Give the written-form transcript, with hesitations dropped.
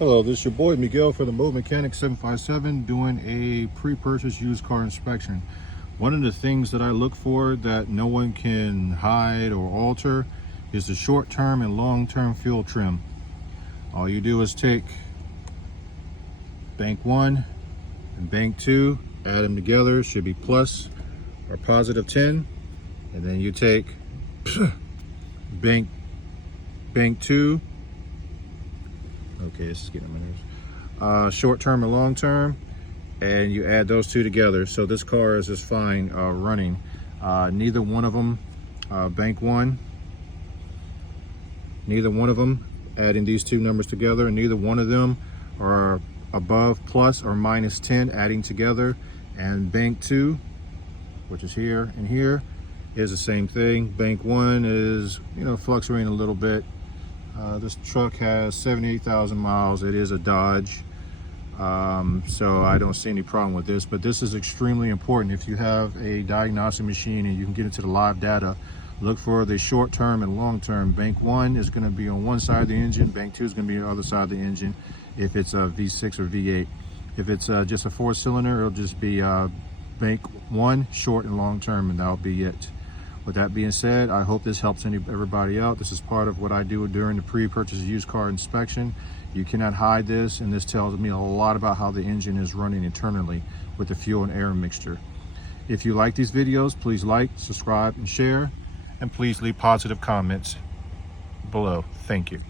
Hello, this is your boy Miguel for the Mobile 757 doing a pre-purchase used car inspection. One of the things that I look for that no one can hide or alter is the short-term and long-term fuel trim. All you do is take bank 1 and bank 2, add them together, should be plus or positive 10, and then you take bank 2. Okay, this is getting on my nerves. Short term and long term, and you add those two together. So this car is just fine running. Neither one of them, bank 1, neither one of them adding these two numbers together, and neither one of them are above plus or minus 10 adding together. And bank 2, which is here and here, is the same thing. Bank 1 is, fluctuating a little bit. This truck has 78,000 miles. It is a Dodge, so I don't see any problem with this, but this is extremely important. If you have a diagnosing machine and you can get into the live data, look for the short term and long term. Bank 1 is going to be on one side of the engine, bank 2 is going to be on the other side of the engine if it's a V6 or V8. If it's just a 4-cylinder, it'll just be bank 1 short and long term, and that'll be it. With that being said, I hope this helps everybody out. This is part of what I do during the pre-purchase used car inspection. You cannot hide this, and this tells me a lot about how the engine is running internally with the fuel and air mixture. If you like these videos, please like, subscribe, and share, and please leave positive comments below. Thank you.